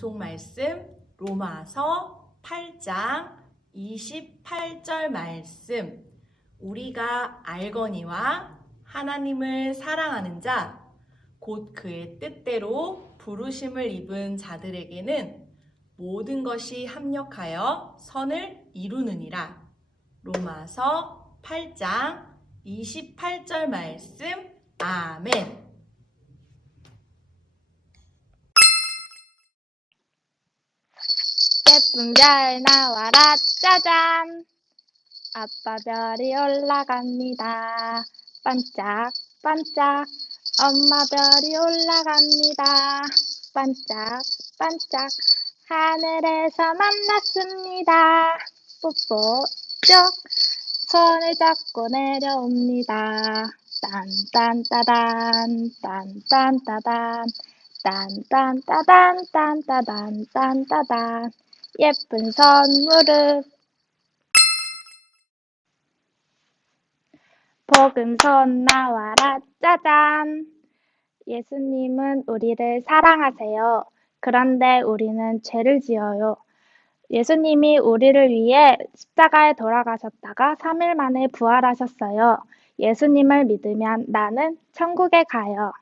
방송 말씀 로마서 8장 28절 말씀. 우리가 알거니와 하나님을 사랑하는 자, 곧 그의 뜻대로 부르심을 입은 자들에게는 모든 것이 합력하여 선을 이루느니라. 로마서 8장 28절 말씀. 아멘. 예쁜 별 나와라 짜잔, 아빠 별이 올라갑니다. 반짝 반짝 엄마 별이 올라갑니다. 반짝 반짝 하늘에서 만났습니다. 뽀뽀 쪽 손을 잡고 내려옵니다. 딴딴따단 딴딴따단 딴딴따단 딴따단 딴따단 예쁜 선물을 복음손 나와라 짜잔. 예수님은 우리를 사랑하세요. 그런데 우리는 죄를 지어요. 예수님이 우리를 위해 십자가에 돌아가셨다가 3일 만에 부활하셨어요. 예수님을 믿으면 나는 천국에 가요.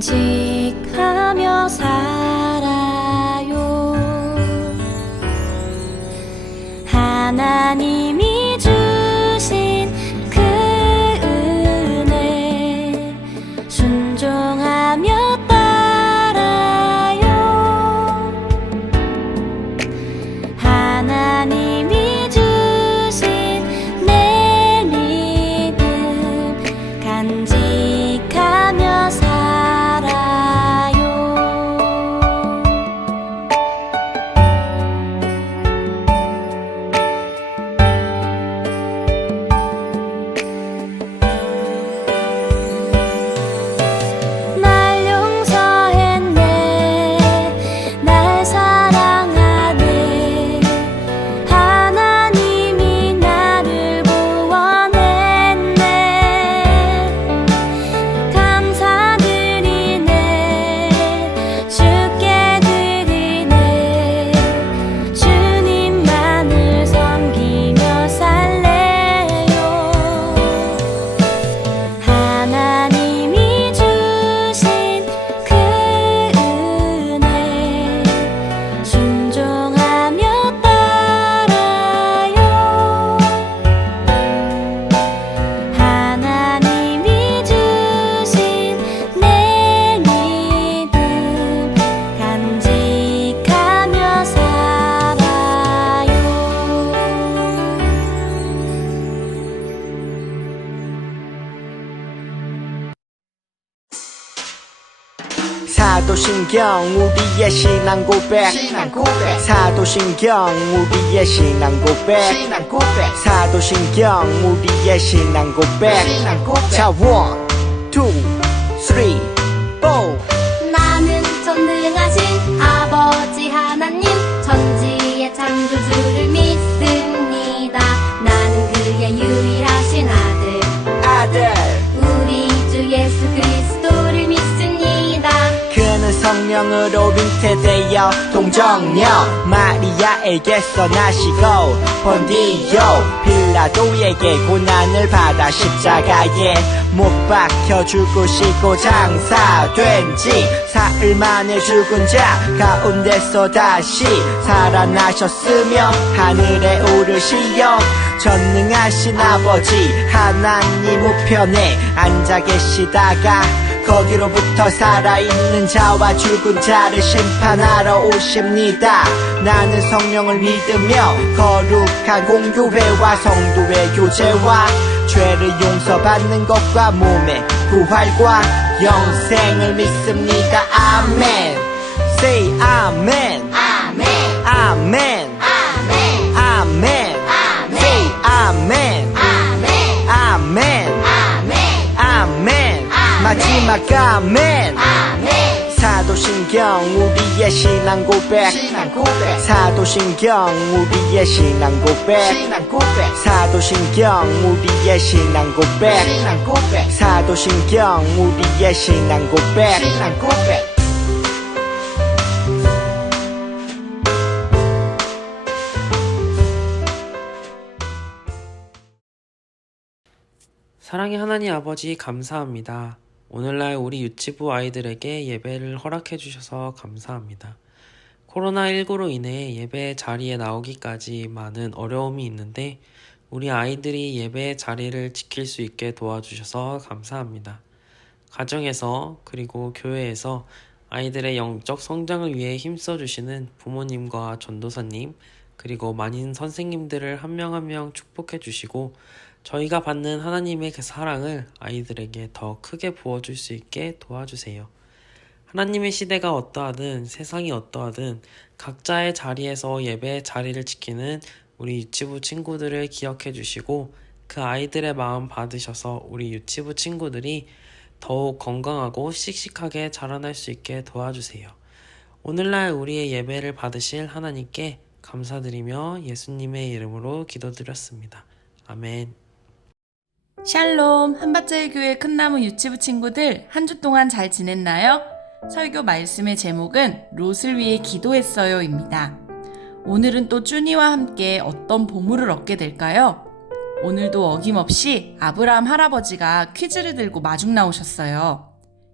간직하며 살아요. 하나님이 주신 그 은혜 순종하며 따라요. 하나님이 주신 내 믿음 간직하며 살아요. 날 용서했네, 날 사랑하네. 하나님이 나를 구원했네. 감사드리네, 주께 드리네. 주님만을 섬기며 살래요. 하나님이 주신 그 은혜 순종하며 따라요. 하나님이 주신 내 믿음 간직하며 살아요. 사도신경 우리의 신앙 고백 사도신경 우리의 신앙 고백 사도신경 우리의 신앙 고백 자 1, 2, 3, 4 나는 전능하신 아버지 하나님 천지의 창조주를 믿습니다. 나는 그의 유일하신 아들 우리 주 예수 그리스도를 믿습니다. 그는 성령으로 잉태되어 동정녀 마리아에게서 나시고 본디오 빌라도에게 고난을 받아 십자가에 못 박혀 죽으시고 장사된 지 사흘 만에 죽은 자 가운데서 다시 살아나셨으며 하늘에 오르시어 전능하신 아버지 하나님 우편에 앉아 계시다가 거기로부터 살아있는 자와 죽은 자를 심판하러 오십니다. 나는 성령을 믿으며 거룩한 공교회와 성도의 교제와 죄를 용서받는 것과 몸의 부활과 영생을 믿습니다. 아멘. Say 아멘. 아멘. 아멘. 아멘. 아멘. Say 아멘. 아멘. 아멘. 아멘. 아멘. 마지막 아멘. 아멘. 사도신경 우리의 신앙 고백 사도신경 우리의 신앙 고백 사도신경 우리의 신앙 고백 사도신경 우리의 신앙 고백 사랑의 하나님 아버지 감사합니다. 오늘날 우리 유치부 아이들에게 예배를 허락해 주셔서 감사합니다. 코로나19로 인해 예배 자리에 나오기까지 많은 어려움이 있는데 우리 아이들이 예배 자리를 지킬 수 있게 도와주셔서 감사합니다. 가정에서 그리고 교회에서 아이들의 영적 성장을 위해 힘써주시는 부모님과 전도사님 그리고 많은 선생님들을 한 명 한 명 축복해 주시고 저희가 받는 하나님의 그 사랑을 아이들에게 더 크게 부어줄 수 있게 도와주세요. 하나님의 시대가 어떠하든 세상이 어떠하든 각자의 자리에서 예배의 자리를 지키는 우리 유치부 친구들을 기억해 주시고 그 아이들의 마음 받으셔서 우리 유치부 친구들이 더욱 건강하고 씩씩하게 자라날 수 있게 도와주세요. 오늘날 우리의 예배를 받으실 하나님께 감사드리며 예수님의 이름으로 기도드렸습니다. 아멘. 샬롬 한밭제일교회 큰나무 유치부 친구들 한 주 동안 잘 지냈나요? 설교 말씀의 제목은 롯을 위해 기도했어요입니다. 오늘은 또 쭈니와 함께 어떤 보물을 얻게 될까요? 오늘도 어김없이 아브라함 할아버지가 퀴즈를 들고 마중 나오셨어요.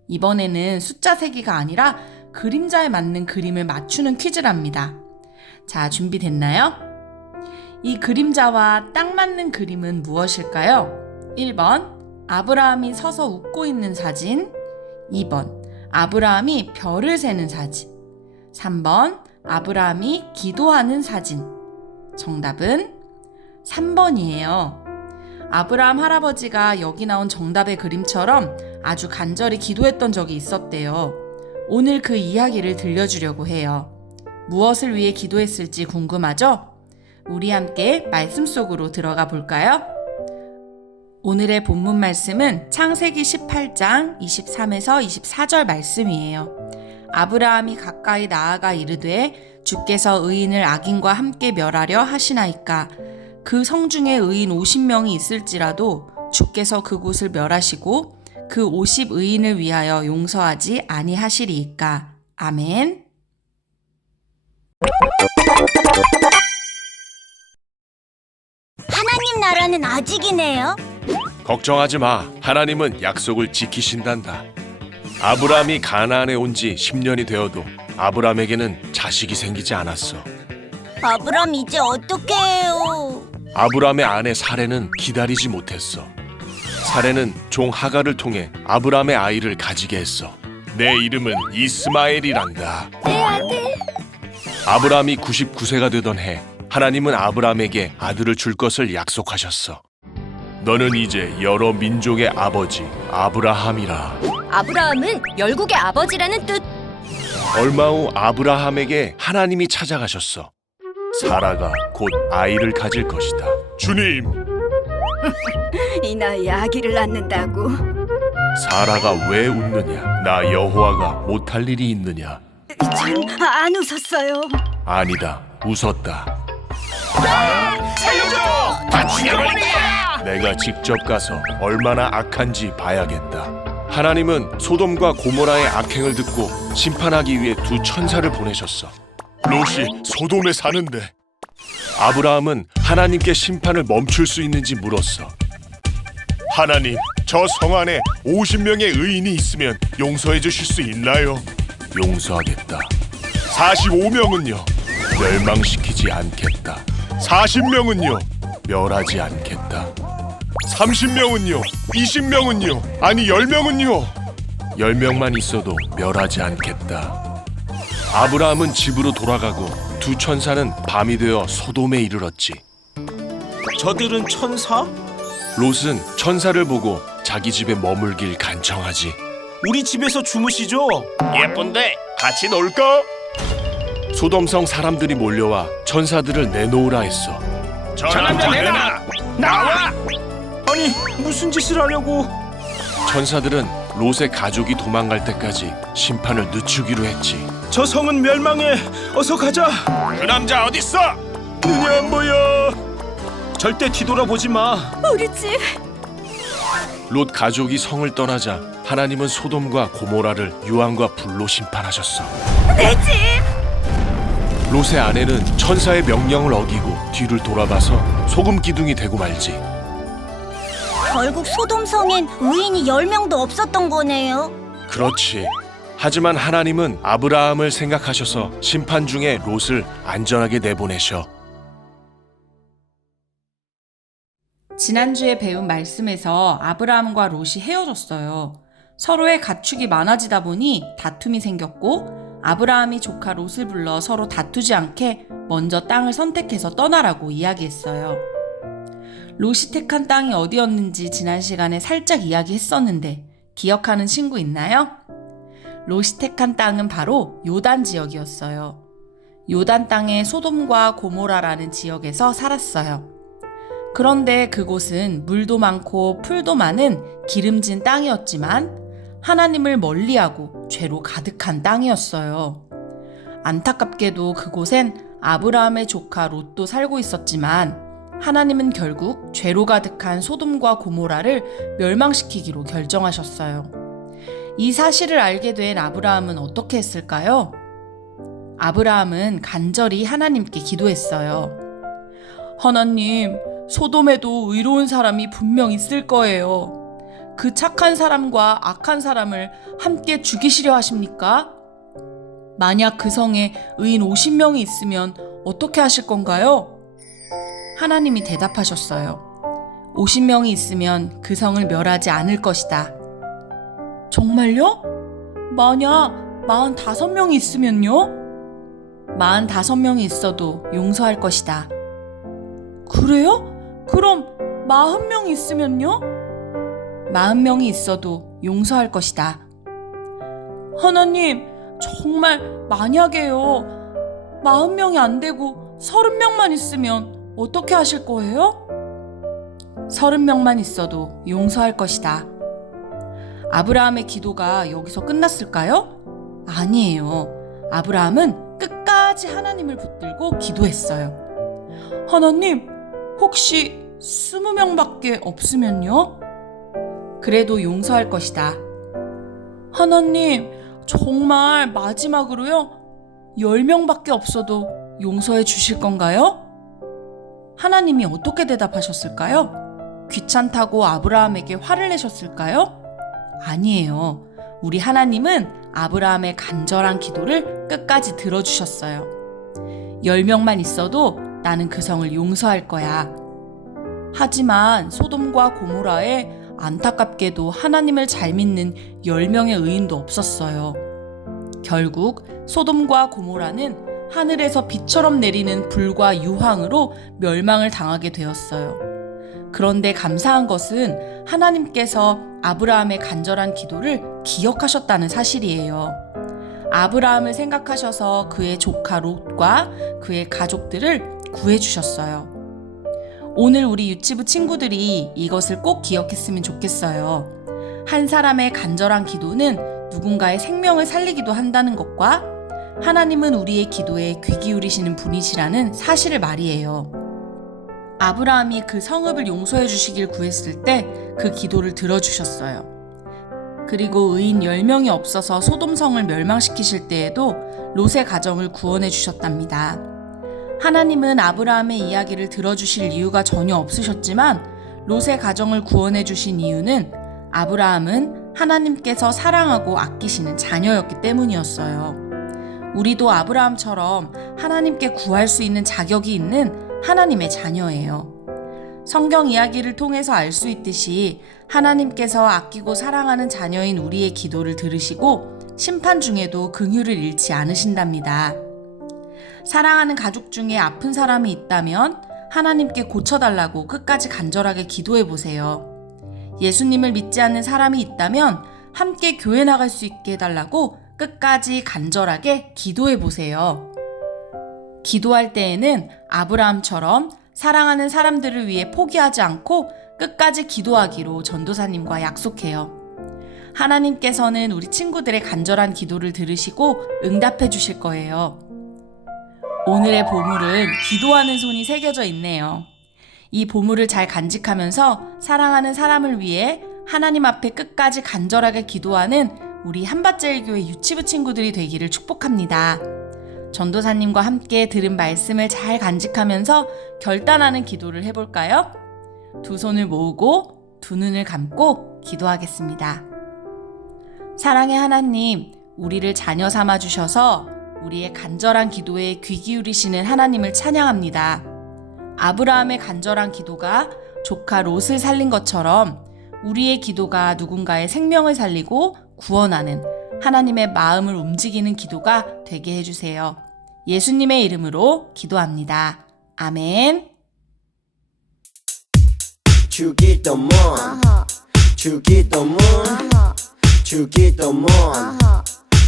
이번에는 숫자 세기가 아니라 그림자에 맞는 그림을 맞추는 퀴즈랍니다. 자, 준비됐나요? 이 그림자와 딱 맞는 그림은 무엇일까요? 1번, 아브라함이 서서 웃고 있는 사진. 2번, 아브라함이 별을 세는 사진. 3번, 아브라함이 기도하는 사진. 정답은 3번이에요. 아브라함 할아버지가 여기 나온 정답의 그림처럼 아주 간절히 기도했던 적이 있었대요. 오늘 그 이야기를 들려주려고 해요. 무엇을 위해 기도했을지 궁금하죠? 우리 함께 말씀 속으로 들어가 볼까요? 오늘의 본문 말씀은 창세기 18장 23에서 24절 말씀이에요. 아브라함이 가까이 나아가 이르되 주께서 의인을 악인과 함께 멸하려 하시나이까. 그 성중에 의인 50명이 있을지라도 주께서 그곳을 멸하시고 그 50의인을 위하여 용서하지 아니하시리이까. 아멘. 하나님 나라는 아직이네요. 걱정하지 마. 하나님은 약속을 지키신단다. 아브라함이 가나안에 온 지 10년이 되어도 아브라함에게는 자식이 생기지 않았어. 아브람 이제 어떻게 해요? 아브라함의 아내 사레는 기다리지 못했어. 사레는 종 하갈을 통해 아브라함의 아이를 가지게 했어. 내 이름은 이스마엘이란다. 내 아들. 아브라함이 99세가 되던 해 하나님은 아브라함에게 아들을 줄 것을 약속하셨어. 너는 이제 여러 민족의 아버지 아브라함이라. 아브라함은 열국의 아버지라는 뜻. 얼마 후 아브라함에게 하나님이 찾아가셨어. 사라가 곧 아이를 가질 것이다. 주님! 이 나이에 아기를 낳는다고? 사라가 왜 웃느냐? 나 여호와가 못할 일이 있느냐? 전 안 웃었어요. 아니다, 웃었다. 내가 직접 가서 얼마나 악한지 봐야겠다. 하나님은 소돔과 고모라의 악행을 듣고 심판하기 위해 두 천사를 보내셨어. 롯이 소돔에 사는데. 아브라함은 하나님께 심판을 멈출 수 있는지 물었어. 하나님, 저 성 안에 50명의 의인이 있으면 용서해 주실 수 있나요? 용서하겠다. 45명은요? 멸망시키지 않겠다. 40명은요? 멸하지 않겠다. 30명은요? 20명은요? 아니 10명은요? 10명만 있어도 멸하지 않겠다. 아브라함은 집으로 돌아가고 두 천사는 밤이 되어 소돔에 이르렀지. 저들은 천사? 롯은 천사를 보고 자기 집에 머물길 간청하지. 우리 집에서 주무시죠? 예쁜데 같이 놀까? 소돔성 사람들이 몰려와 천사들을 내놓으라 했어. 저 남자 내놔! 나와! 아니 무슨 짓을 하려고? 천사들은 롯의 가족이 도망갈 때까지 심판을 늦추기로 했지. 저 성은 멸망해. 어서 가자. 그 남자 어딨어? 눈이 안 보여. 절대 뒤돌아보지 마. 우리 집. 롯 가족이 성을 떠나자 하나님은 소돔과 고모라를 유황과 불로 심판하셨어. 내 집. 롯의 아내는 천사의 명령을 어기고 뒤를 돌아봐서 소금 기둥이 되고 말지. 결국 소돔성엔 의인이 10명도 없었던 거네요. 그렇지. 하지만 하나님은 아브라함을 생각하셔서 심판 중에 롯을 안전하게 내보내셔. 지난주에 배운 말씀에서 아브라함과 롯이 헤어졌어요. 서로의 가축이 많아지다 보니 다툼이 생겼고 아브라함이 조카 롯을 불러 서로 다투지 않게 먼저 땅을 선택해서 떠나라고 이야기했어요. 롯이 택한 땅이 어디였는지 지난 시간에 살짝 이야기했었는데 기억하는 친구 있나요? 롯이 택한 땅은 바로 요단 지역이었어요. 요단 땅의 소돔과 고모라라는 지역에서 살았어요. 그런데 그곳은 물도 많고 풀도 많은 기름진 땅이었지만 하나님을 멀리하고 죄로 가득한 땅이었어요. 안타깝게도 그곳엔 아브라함의 조카 롯도 살고 있었지만 하나님은 결국 죄로 가득한 소돔과 고모라를 멸망시키기로 결정하셨어요. 이 사실을 알게 된 아브라함은 어떻게 했을까요? 아브라함은 간절히 하나님께 기도했어요. 하나님, 소돔에도 의로운 사람이 분명 있을 거예요. 그 착한 사람과 악한 사람을 함께 죽이시려 하십니까? 만약 그 성에 의인 50명이 있으면 어떻게 하실 건가요? 하나님이 대답하셨어요. 50명이 있으면 그 성을 멸하지 않을 것이다. 정말요? 만약 45명이 있으면요? 45명이 있어도 용서할 것이다. 그래요? 그럼 40명이 있으면요? 40명이 있어도 용서할 것이다. 하나님, 정말 만약에요. 40명이 안 되고 30명만 있으면 어떻게 하실 거예요? 30명만 있어도 용서할 것이다. 아브라함의 기도가 여기서 끝났을까요? 아니에요. 아브라함은 끝까지 하나님을 붙들고 기도했어요. 하나님, 혹시 20명밖에 없으면요? 그래도 용서할 것이다. 하나님, 정말 마지막으로요? 10명밖에 없어도 용서해 주실 건가요? 하나님이 어떻게 대답하셨을까요? 귀찮다고 아브라함에게 화를 내셨을까요? 아니에요. 우리 하나님은 아브라함의 간절한 기도를 끝까지 들어주셨어요. 10명만 있어도 나는 그 성을 용서할 거야. 하지만 소돔과 고모라에 안타깝게도 하나님을 잘 믿는 10명의 의인도 없었어요. 결국 소돔과 고모라는 하늘에서 비처럼 내리는 불과 유황으로 멸망을 당하게 되었어요. 그런데 감사한 것은 하나님께서 아브라함의 간절한 기도를 기억하셨다는 사실이에요. 아브라함을 생각하셔서 그의 조카 롯과 그의 가족들을 구해주셨어요. 오늘 우리 유치부 친구들이 이것을 꼭 기억했으면 좋겠어요. 한 사람의 간절한 기도는 누군가의 생명을 살리기도 한다는 것과 하나님은 우리의 기도에 귀 기울이시는 분이시라는 사실을 말이에요. 아브라함이 그 성읍을 용서해 주시길 구했을 때 그 기도를 들어주셨어요. 그리고 의인 10명이 없어서 소돔성을 멸망시키실 때에도 롯의 가정을 구원해 주셨답니다. 하나님은 아브라함의 이야기를 들어주실 이유가 전혀 없으셨지만 롯의 가정을 구원해 주신 이유는 아브라함은 하나님께서 사랑하고 아끼시는 자녀였기 때문이었어요. 우리도 아브라함처럼 하나님께 구할 수 있는 자격이 있는 하나님의 자녀예요. 성경 이야기를 통해서 알 수 있듯이 하나님께서 아끼고 사랑하는 자녀인 우리의 기도를 들으시고 심판 중에도 긍휼을 잃지 않으신답니다. 사랑하는 가족 중에 아픈 사람이 있다면 하나님께 고쳐달라고 끝까지 간절하게 기도해보세요. 예수님을 믿지 않는 사람이 있다면 함께 교회 나갈 수 있게 해달라고 끝까지 간절하게 기도해보세요. 기도할 때에는 아브라함처럼 사랑하는 사람들을 위해 포기하지 않고 끝까지 기도하기로 전도사님과 약속해요. 하나님께서는 우리 친구들의 간절한 기도를 들으시고 응답해 주실 거예요. 오늘의 보물은 기도하는 손이 새겨져 있네요. 이 보물을 잘 간직하면서 사랑하는 사람을 위해 하나님 앞에 끝까지 간절하게 기도하는 우리 한밭제일교회 유치부 친구들이 되기를 축복합니다. 전도사님과 함께 들은 말씀을 잘 간직하면서 결단하는 기도를 해볼까요? 두 손을 모으고 두 눈을 감고 기도하겠습니다. 사랑의 하나님, 우리를 자녀 삼아 주셔서 우리의 간절한 기도에 귀 기울이시는 하나님을 찬양합니다. 아브라함의 간절한 기도가 조카 롯을 살린 것처럼 우리의 기도가 누군가의 생명을 살리고 구원하는 하나님의 마음을 움직이는 기도가 되게 해주세요. 예수님의 이름으로 기도합니다. 아멘. 주기도문 주기도문 주기도문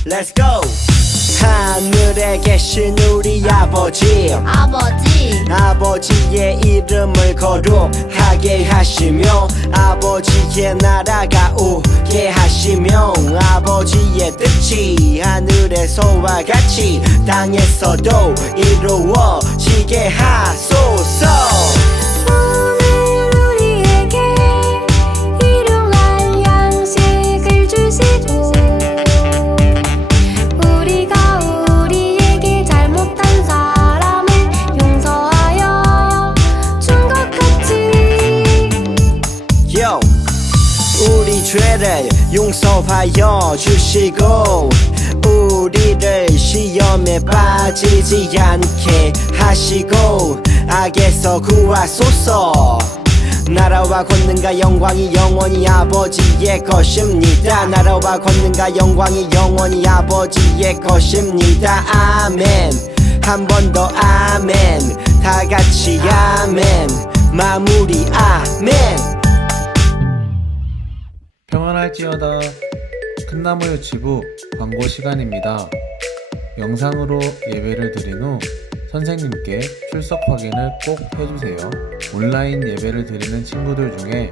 Let's go 하늘에 계신 우리 아버지의 이름을 거룩하게 하시며 아버지의 나라가 오게 하시며 아버지의 뜻이 하늘에서와 같이 땅에서도 이루어지게 하소서. 우리 죄를 용서하여 주시고 우리를 시험에 빠지지 않게 하시고 악에서 구하소서. 나라와 권능과 영광이 영원히 아버지의 것입니다. 나라와 권능과 영광이 영원히 아버지의 것입니다. 아멘. 한 번 더 아멘. 다 같이 아멘. 마무리 아멘. 평안할지어다. 큰나무 유치부 광고 시간입니다. 영상으로 예배를 드린 후 선생님께 출석 확인을 꼭 해주세요. 온라인 예배를 드리는 친구들 중에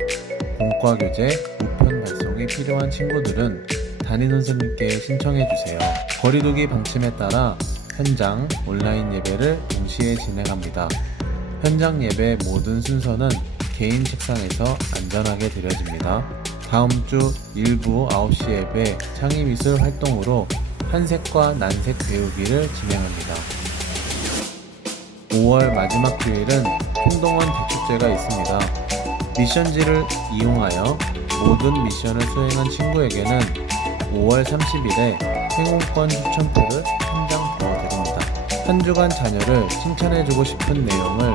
공과 교재, 우편 발송이 필요한 친구들은 담임 선생님께 신청해주세요. 거리두기 방침에 따라 현장, 온라인 예배를 동시에 진행합니다. 현장 예배 모든 순서는 개인 책상에서 안전하게 드려집니다. 다음 주 일부 9시 예배 창의미술 활동으로 한색과 난색 배우기를 진행합니다. 5월 마지막 주일은 총동원 대축제가 있습니다. 미션지를 이용하여 모든 미션을 수행한 친구에게는 5월 30일에 행운권 추천표를 한 장 더 드립니다. 한 주간 자녀를 칭찬해주고 싶은 내용을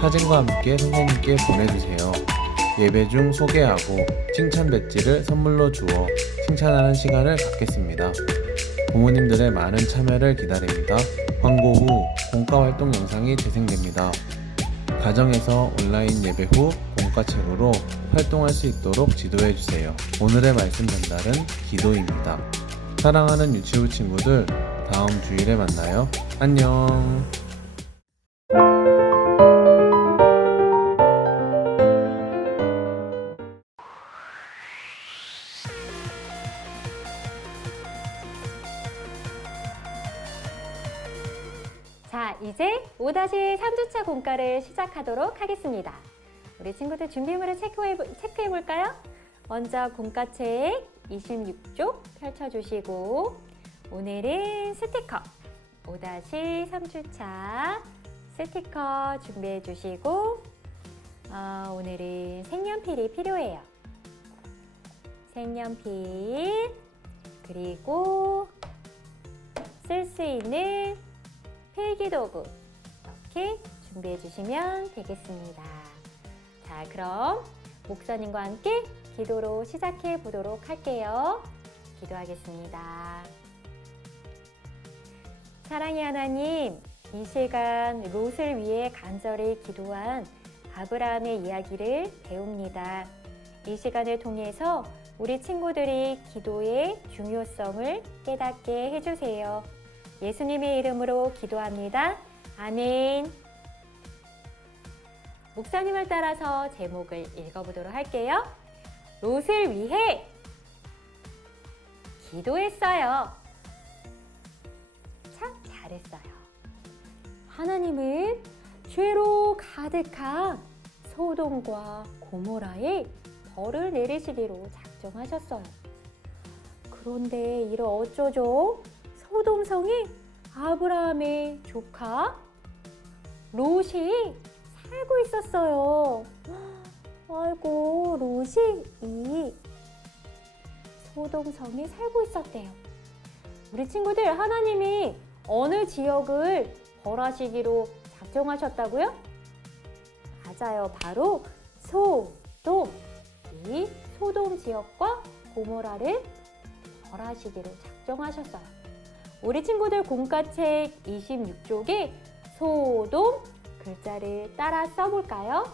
사진과 함께 선생님께 보내주세요. 예배 중 소개하고 칭찬 배지를 선물로 주어 칭찬하는 시간을 갖겠습니다. 부모님들의 많은 참여를 기다립니다. 광고 후 공과활동 영상이 재생됩니다. 가정에서 온라인 예배 후 공과책으로 활동할 수 있도록 지도해주세요. 오늘의 말씀 전달은 기도입니다. 사랑하는 유치부 친구들, 다음 주일에 만나요. 안녕. 자, 이제 5-3주차 공과를 시작하도록 하겠습니다. 우리 친구들 준비물을 체크해 볼까요? 먼저 공과책 26쪽 펼쳐주시고 오늘은 스티커 5-3주차 스티커 준비해 주시고 오늘은 색연필이 필요해요. 색연필 그리고 쓸 수 있는 필기도구 이렇게 준비해 주시면 되겠습니다. 자, 그럼 목사님과 함께 기도로 시작해 보도록 할게요. 기도하겠습니다. 사랑의 하나님, 이 시간 롯을 위해 간절히 기도한 아브라함의 이야기를 배웁니다. 이 시간을 통해서 우리 친구들이 기도의 중요성을 깨닫게 해주세요. 예수님의 이름으로 기도합니다. 아멘. 목사님을 따라서 제목을 읽어보도록 할게요. 롯을 위해 기도했어요. 참 잘했어요. 하나님은 죄로 가득한 소돔과 고모라에 벌을 내리시기로 작정하셨어요. 그런데 이를 어쩌죠? 소돔성에 아브라함의 조카 롯이 살고 있었어요. 아이고, 롯이 이 소돔성에 살고 있었대요. 우리 친구들, 하나님이 어느 지역을 벌하시기로 작정하셨다고요? 맞아요. 바로 소돔. 이 소돔 지역과 고모라를 벌하시기로 작정하셨어요. 우리 친구들 공과책 26쪽에 소돔 글자를 따라 써볼까요?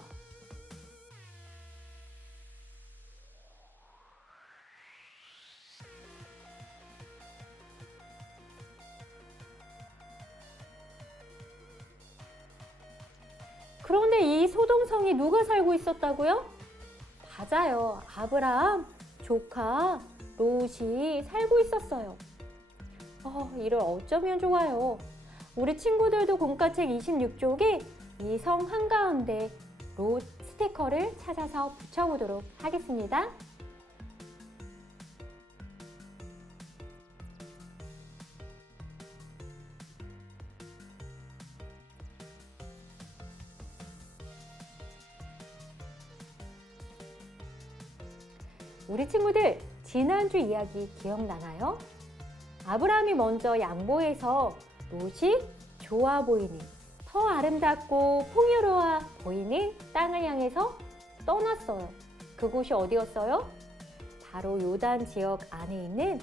그런데 이 소돔성에 누가 살고 있었다고요? 맞아요. 아브라함 조카 롯이 살고 있었어요. 이를 어쩌면 좋아요. 우리 친구들도 공과책 26쪽에 이 성 한가운데 롯 스티커를 찾아서 붙여보도록 하겠습니다. 우리 친구들 지난주 이야기 기억나나요? 아브라함이 먼저 양보해서 롯이 좋아 보이는, 더 아름답고 풍요로워 보이는 땅을 향해서 떠났어요. 그곳이 어디였어요? 바로 요단 지역 안에 있는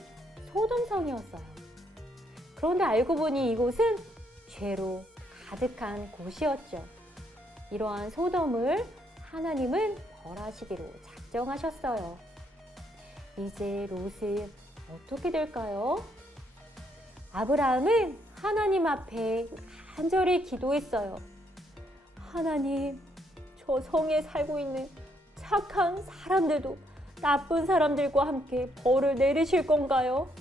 소돔성이었어요. 그런데 알고 보니 이곳은 죄로 가득한 곳이었죠. 이러한 소돔을 하나님은 벌하시기로 작정하셨어요. 이제 롯은 어떻게 될까요? 아브라함은 하나님 앞에 간절히 기도했어요. 하나님, 저 성에 살고 있는 착한 사람들도 나쁜 사람들과 함께 벌을 내리실 건가요?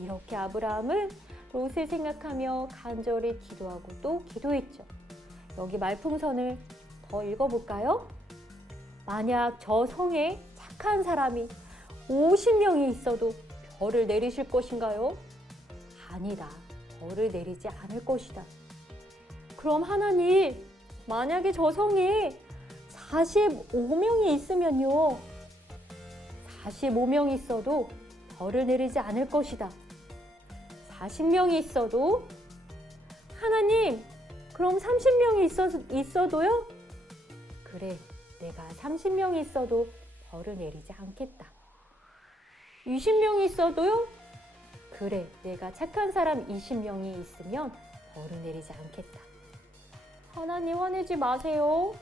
이렇게 아브라함은 롯을 생각하며 간절히 기도하고 또 기도했죠. 여기 말풍선을 더 읽어볼까요? 만약 저 성에 착한 사람이 50명이 있어도 벌을 내리실 것인가요? 아니다. 벌을 내리지 않을 것이다. 그럼 하나님, 만약에 저 성에 45명이 있으면요. 45명이 있어도 벌을 내리지 않을 것이다. 40명이 있어도 하나님, 그럼 30명이 있어도요? 그래, 내가 30명이 있어도 벌을 내리지 않겠다. 20명이 있어도요? 그래, 내가 착한 사람 20명이 있으면 벌을 내리지 않겠다. 하나님, 화내지 마세요.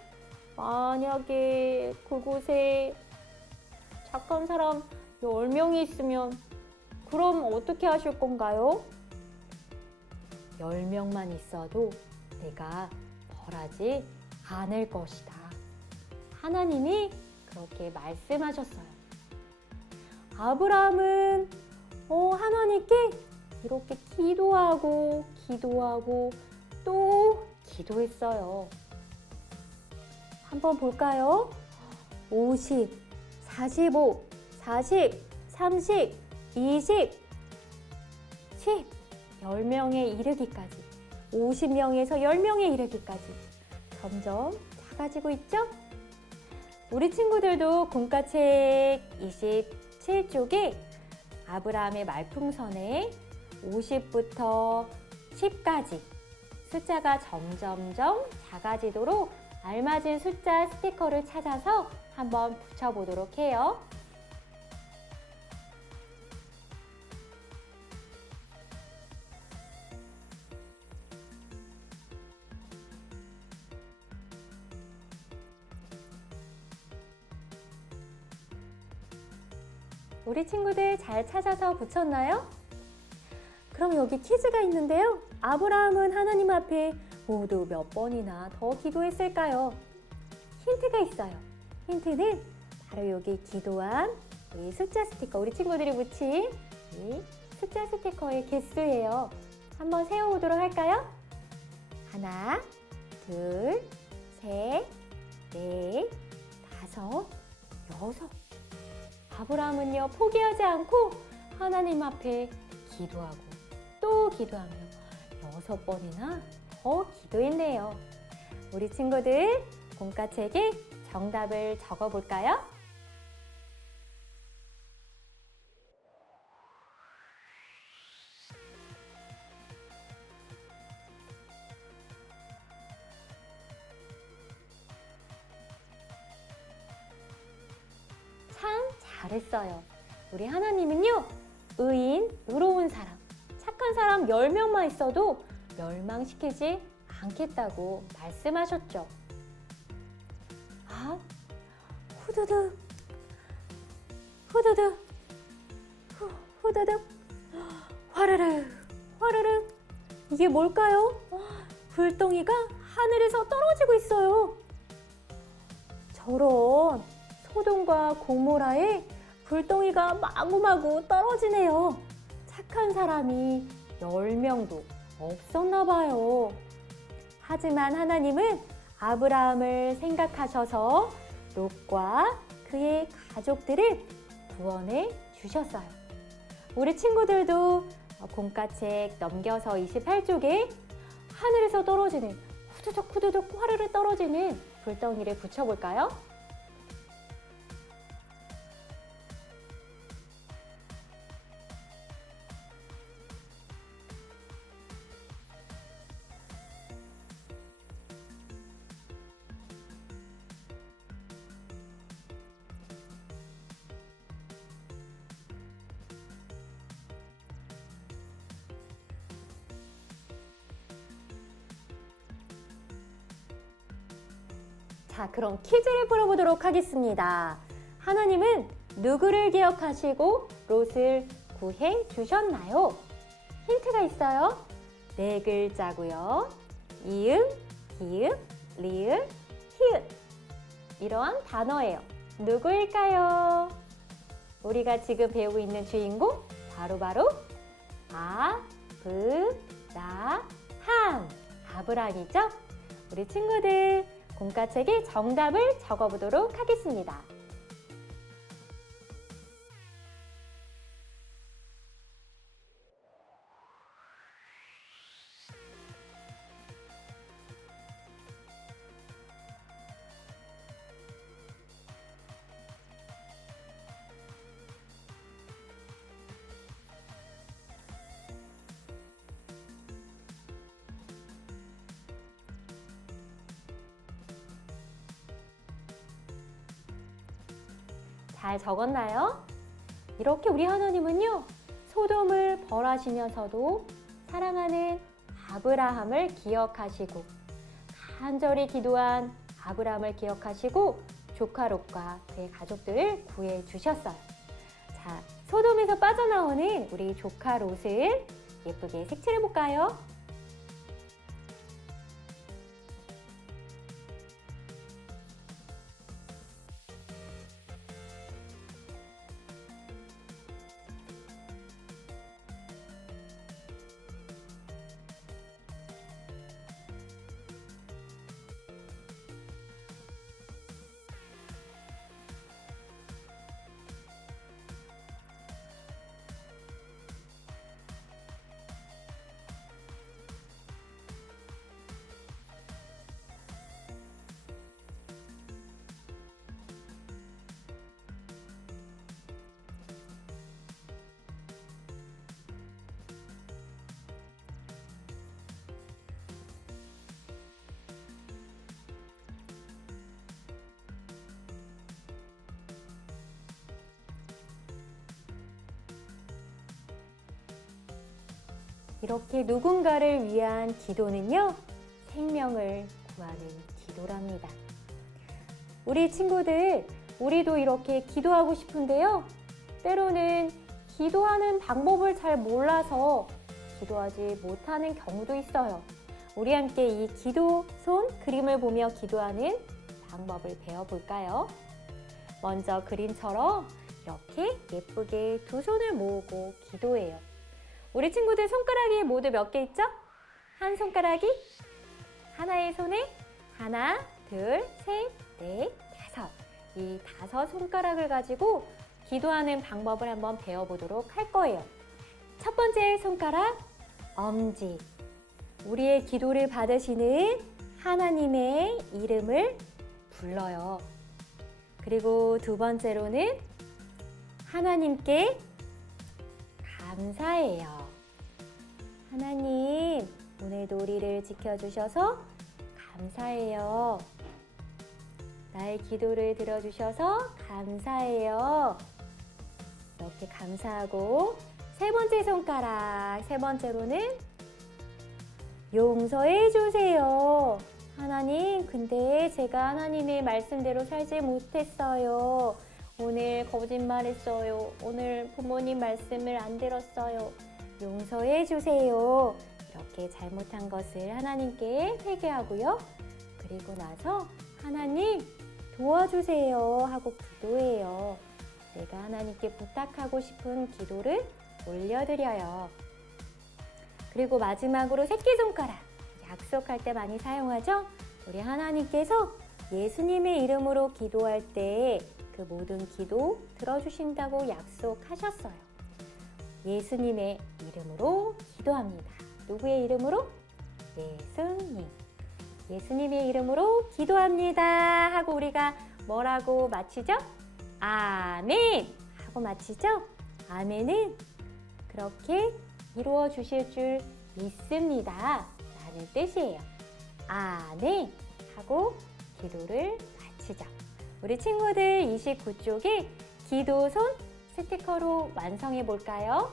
만약에 그곳에 착한 사람 10명이 있으면 그럼 어떻게 하실 건가요? 10명만 있어도 내가 벌하지 않을 것이다. 하나님이 그렇게 말씀하셨어요. 아브라함은 하나님께 이렇게 기도하고 또 기도했어요. 한번 볼까요? 50, 45, 40, 30, 20, 10, 10명에 이르기까지, 50명에서 10명에 이르기까지 점점 작아지고 있죠? 우리 친구들도 공과책 27쪽에 아브라함의 말풍선에 50부터 10까지 숫자가 점점점 작아지도록 알맞은 숫자 스티커를 찾아서 한번 붙여보도록 해요. 우리 친구들 잘 찾아서 붙였나요? 그럼 여기 퀴즈가 있는데요. 아브라함은 하나님 앞에 모두 몇 번이나 더 기도했을까요? 힌트가 있어요. 힌트는 바로 여기 기도한 이 숫자 스티커, 우리 친구들이 붙인 이 숫자 스티커의 개수예요. 한번 세어보도록 할까요? 하나, 둘, 셋, 넷, 다섯, 여섯. 아브라함은요, 포기하지 않고 하나님 앞에 기도하고 또 기도하며 6번이나 더 기도했네요. 우리 친구들 공과책에 정답을 적어볼까요? 참 잘했어요. 우리 하나님은요, 의인, 의로운 사람, 착한 사람 10명만 있어도 멸망시키지 않겠다고 말씀하셨죠. 아, 후두둑, 후두둑, 후두둑, 화르르, 화르르. 이게 뭘까요? 불덩이가 하늘에서 떨어지고 있어요. 저런 소돔과 고모라에 불덩이가 마구마구 떨어지네요. 착한 사람이 10명도 없었나 봐요. 하지만 하나님은 아브라함을 생각하셔서 롯과 그의 가족들을 구원해 주셨어요. 우리 친구들도 공과책 넘겨서 28쪽에 하늘에서 떨어지는 후두둑 후두둑 화르르 떨어지는 불덩이를 붙여볼까요? 자, 그럼 퀴즈를 풀어보도록 하겠습니다. 하나님은 누구를 기억하시고 롯을 구해 주셨나요? 힌트가 있어요. 네 글자고요. 이응, 기응, 리을, 히읗. 이러한 단어예요. 누구일까요? 우리가 지금 배우고 있는 주인공 바로 아브라함이죠? 우리 친구들 공과책에 정답을 적어보도록 하겠습니다. 잘 적었나요? 이렇게 우리 하나님은요, 소돔을 벌하시면서도 사랑하는 아브라함을 기억하시고, 간절히 기도한 아브라함을 기억하시고 조카 롯과 그의 가족들을 구해 주셨어요. 자, 소돔에서 빠져나오는 우리 조카 롯을 예쁘게 색칠해 볼까요? 이렇게 누군가를 위한 기도는요, 생명을 구하는 기도랍니다. 우리 친구들, 우리도 이렇게 기도하고 싶은데요, 때로는 기도하는 방법을 잘 몰라서 기도하지 못하는 경우도 있어요. 우리 함께 이 기도 손 그림을 보며 기도하는 방법을 배워볼까요? 먼저 그림처럼 이렇게 예쁘게 두 손을 모으고 기도해요. 우리 친구들 손가락이 모두 몇 개 있죠? 한 손가락이 하나의 손에 하나, 둘, 셋, 넷, 다섯. 이 5손가락을 가지고 기도하는 방법을 한번 배워보도록 할 거예요. 첫 번째 손가락, 엄지. 우리의 기도를 받으시는 하나님의 이름을 불러요. 그리고 두 번째로는 하나님께 감사해요. 하나님, 오늘도 우리를 지켜주셔서 감사해요. 나의 기도를 들어주셔서 감사해요. 이렇게 감사하고, 세 번째 손가락, 세 번째로는 용서해 주세요. 하나님, 근데 제가 하나님의 말씀대로 살지 못했어요. 오늘 거짓말했어요. 오늘 부모님 말씀을 안 들었어요. 용서해 주세요. 이렇게 잘못한 것을 하나님께 회개하고요. 그리고 나서 하나님 도와주세요 하고 기도해요. 내가 하나님께 부탁하고 싶은 기도를 올려드려요. 그리고 마지막으로 새끼손가락. 약속할 때 많이 사용하죠? 우리 하나님께서 예수님의 이름으로 기도할 때 그 모든 기도 들어주신다고 약속하셨어요. 예수님의 이름으로 기도합니다. 누구의 이름으로? 예수님. 예수님의 이름으로 기도합니다 하고 우리가 뭐라고 마치죠? 아멘 하고 마치죠? 아멘은 그렇게 이루어 주실 줄 믿습니다 라는 뜻이에요. 아멘 하고 기도를 마치죠. 우리 친구들 29쪽에 기도손 스티커로 완성해 볼까요?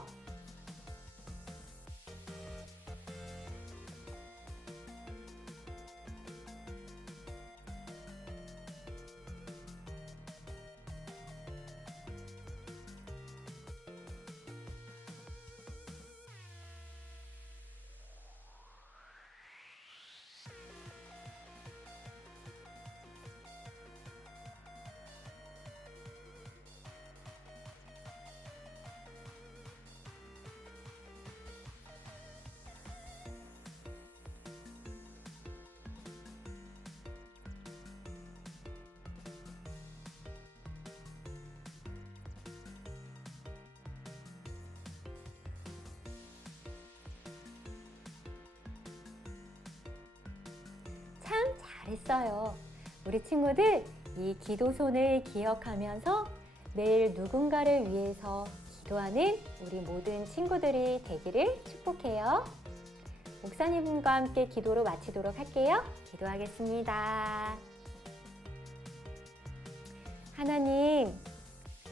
잘했어요. 우리 친구들 이 기도손을 기억하면서 매일 누군가를 위해서 기도하는 우리 모든 친구들이 되기를 축복해요. 목사님과 함께 기도로 마치도록 할게요. 기도하겠습니다. 하나님,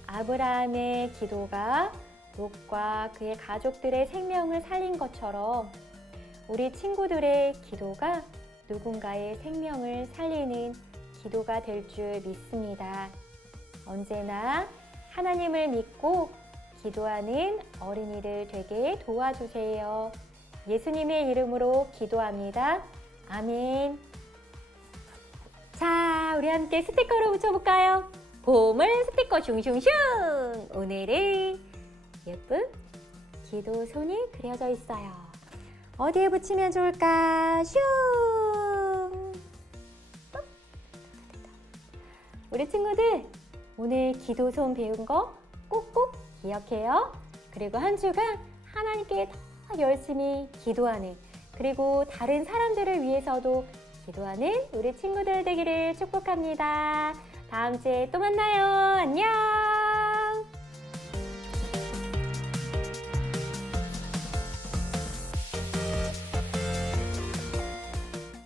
아브라함의 기도가 롯과 그의 가족들의 생명을 살린 것처럼 우리 친구들의 기도가 누군가의 생명을 살리는 기도가 될 줄 믿습니다. 언제나 하나님을 믿고 기도하는 어린이들 되게 도와주세요. 예수님의 이름으로 기도합니다. 아멘. 자, 우리 함께 스티커를 붙여볼까요? 보물 스티커 슝슝슝! 오늘은 예쁜 기도손이 그려져 있어요. 어디에 붙이면 좋을까? 슝! 우리 친구들, 오늘 기도손 배운 거 꼭꼭 기억해요. 그리고 한 주간 하나님께 더 열심히 기도하는, 그리고 다른 사람들을 위해서도 기도하는 우리 친구들 되기를 축복합니다. 다음 주에 또 만나요. 안녕!